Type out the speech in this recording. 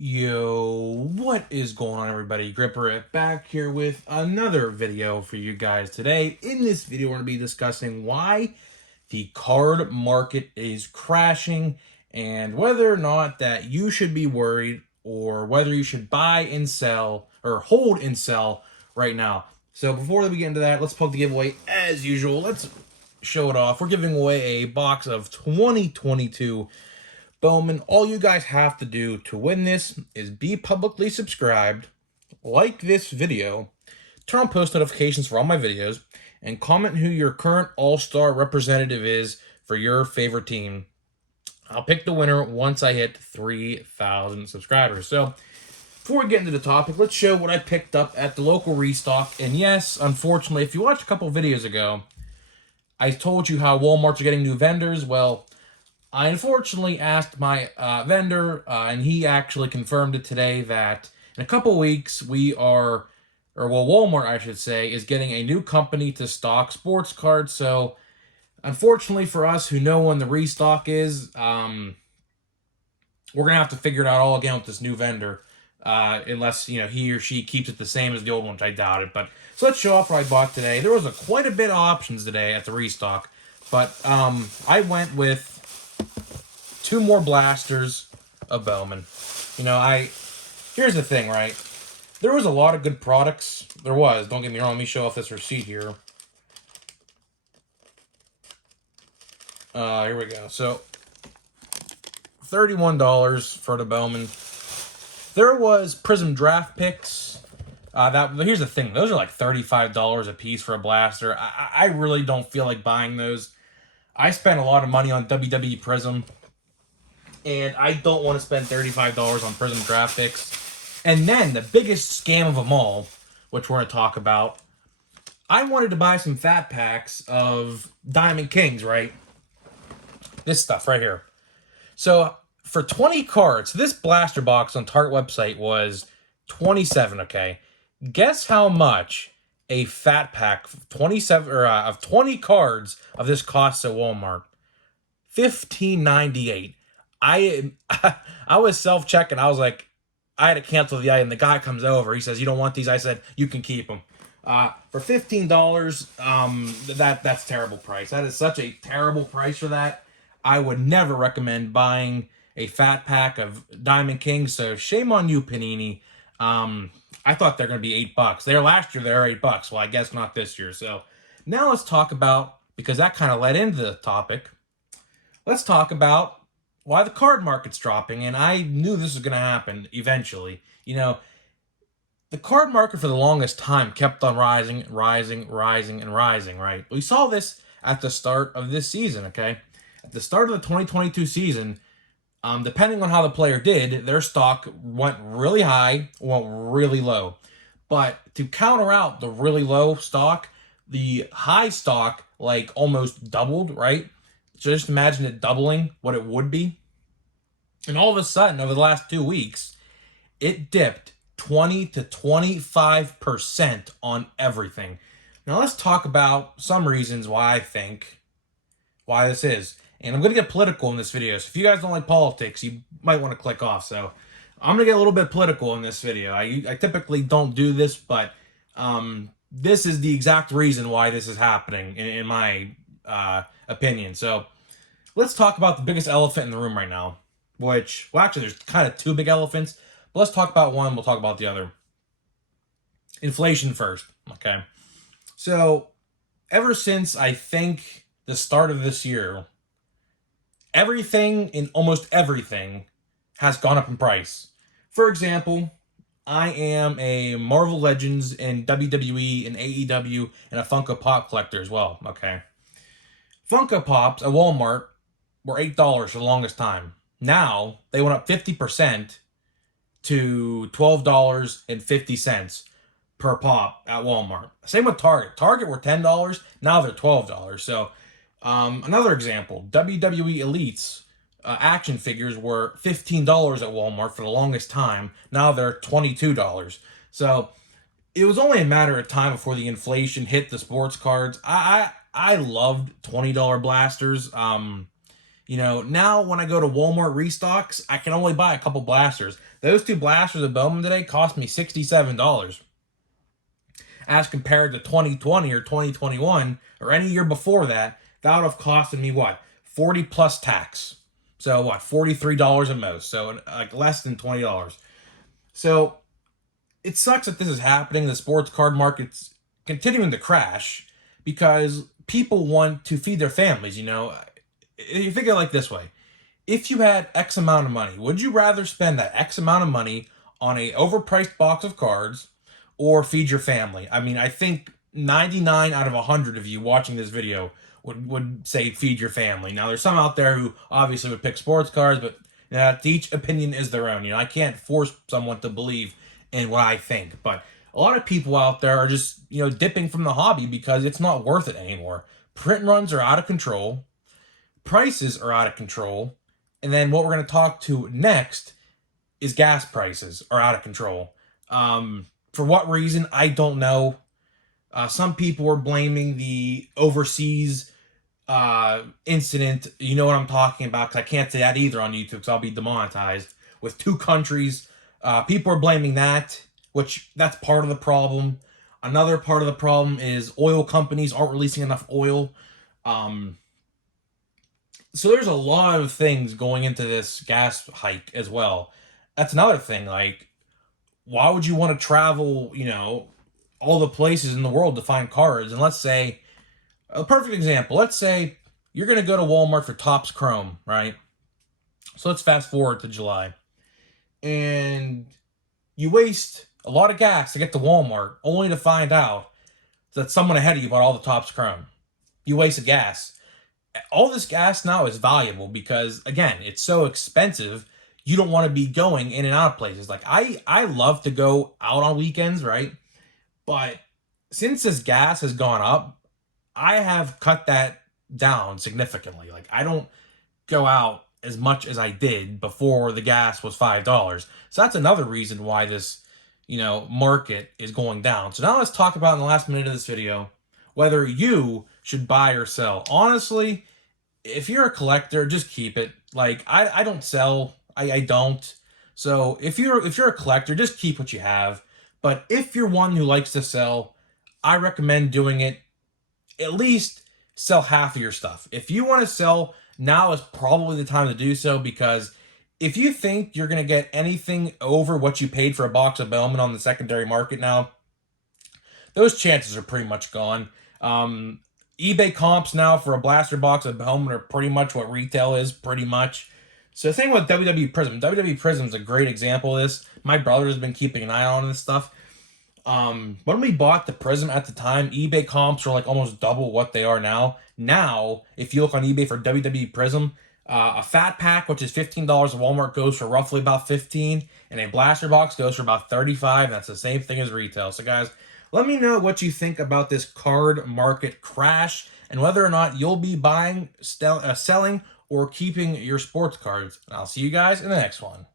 Yo, what is going on, everybody? Gripper back here with another video for you guys today. In this video, we're going to be discussing why the card market is crashing and whether or not that you should be worried or whether you should buy and sell or hold and sell right now. So before we get into that, let's plug the giveaway as usual. Let's show it off. We're giving away a box of 2022 Bowman. All you guys have to do to win this is be publicly subscribed, like this video, turn on post notifications for all my videos, and comment who your current all-star representative is for your favorite team. I'll pick the winner once I hit 3,000 subscribers. So before we get into the topic, let's show what I picked up at the local restock. And yes, unfortunately, if you watched a couple videos ago, I told you how Walmart's are getting new vendors. Well, I unfortunately asked my vendor, and he actually confirmed it today that in a couple weeks Walmart, I should say, is getting a new company to stock sports cards. So, unfortunately for us who know when the restock is, we're gonna have to figure it out all again with this new vendor, unless he or she keeps it the same as the old one, which I doubt it. But so let's show off what I bought today. There was quite a bit of options today at the restock, but I went with two more blasters of Bowman. Here's the thing, right? There was a lot of good products. There was. Don't get me wrong. Let me show off this receipt here. Here we go. So, $31 for the Bowman. There was Prism draft picks. Here's the thing. Those are like $35 a piece for a blaster. I really don't feel like buying those. I spent a lot of money on WWE Prism, and I don't want to spend $35 on Prism draft picks. And then the biggest scam of them all, which we're going to talk about, I wanted to buy some fat packs of Diamond Kings, right? This stuff right here. So for 20 cards, this blaster box on Tart website was $27, okay? Guess how much a fat pack of 20 cards of this costs at Walmart? $15.98. I was self-checking. I was like, I had to cancel the item. The guy comes over. He says, "You don't want these?" I said, "You can keep them." For $15, that's a terrible price. That is such a terrible price for that. I would never recommend buying a fat pack of Diamond Kings. So shame on you, Panini. I thought they're going to be $8. Last year. They're $8. Well, I guess not this year. So now let's talk about, because that kind of led into the topic. Let's talk about why the card market's dropping, and I knew this was going to happen eventually. The card market for the longest time kept on rising, right? We saw this at the start of this season, okay? At the start of the 2022 season, depending on how the player did, their stock went really high, went really low. But to counter out the really low stock, the high stock, like, almost doubled, right? So just imagine it doubling what it would be. And all of a sudden, over the last 2 weeks, it dipped 20 to 25% on everything. Now let's talk about some reasons why I think why this is. And I'm going to get political in this video. So if you guys don't like politics, you might want to click off. So I'm going to get a little bit political in this video. I typically don't do this, but this is the exact reason why this is happening, in my opinion. So let's talk about the biggest elephant in the room right now, actually there's kind of two big elephants, but let's talk about one, we'll talk about the other. Inflation first, okay? So ever since, I think, the start of this year, almost everything has gone up in price. For example, I am a Marvel Legends and WWE and AEW and a Funko Pop collector as well, okay? Funko Pops at Walmart were $8 for the longest time. Now, they went up 50% to $12.50 per pop at Walmart. Same with Target. Target were $10. Now they're $12. So, another example, WWE Elites action figures were $15 at Walmart for the longest time. Now they're $22. So, it was only a matter of time before the inflation hit the sports cards. I loved $20 blasters. Now when I go to Walmart restocks, I can only buy a couple blasters. Those two blasters of Bowman today cost me $67. As compared to 2020 or 2021 or any year before that, that would have costed me what? 40 plus tax. So what? $43 at most. So like less than $20. So it sucks that this is happening. The sports card market's continuing to crash because people want to feed their families. You think of it like this way: if you had X amount of money, would you rather spend that X amount of money on a overpriced box of cards or feed your family? I mean, I think 99 out of 100 of you watching this video would say feed your family. Now, there's some out there who obviously would pick sports cards, but each opinion is their own. I can't force someone to believe in what I think, but a lot of people out there are just, dipping from the hobby because it's not worth it anymore. Print runs are out of control. Prices are out of control. And then what we're going to talk to next is gas prices are out of control. For what reason, I don't know. Some people are blaming the overseas incident. You know what I'm talking about, because I can't say that either on YouTube because I'll be demonetized. With two countries, people are blaming that, which that's part of the problem. Another part of the problem is oil companies aren't releasing enough oil. So there's a lot of things going into this gas hike as well. That's another thing. Like, why would you want to travel, all the places in the world to find cards? And let's say, a perfect example, let's say you're going to go to Walmart for Topps Chrome, right? So let's fast forward to July. And you waste a lot of gas to get to Walmart, only to find out that someone ahead of you bought all the Topps Chrome. You wasted gas. All this gas now is valuable because, again, it's so expensive. You don't want to be going in and out of places. Like, I love to go out on weekends, right? But since this gas has gone up, I have cut that down significantly. Like, I don't go out as much as I did before the gas was $5. So that's another reason why this, market is going down. So now let's talk about, in the last minute of this video, whether you should buy or sell. Honestly, if you're a collector, just keep it. Like, I don't sell. I don't. So if you're a collector, just keep what you have. But if you're one who likes to sell, I recommend doing it. At least sell half of your stuff. If you want to sell, now is probably the time to do so, because if you think you're going to get anything over what you paid for a box of Bowman on the secondary market now, those chances are pretty much gone. eBay comps now for a blaster box of Bowman are pretty much what retail is, pretty much. So the thing with WWE Prism. WWE Prism is a great example of this. My brother has been keeping an eye on this stuff. When we bought the Prism at the time, eBay comps were like almost double what they are now. Now, if you look on eBay for WWE Prism, a fat pack, which is $15 at Walmart, goes for roughly about $15, and a blaster box goes for about $35. That's the same thing as retail. So guys, let me know what you think about this card market crash and whether or not you'll be buying, selling, or keeping your sports cards. And I'll see you guys in the next one.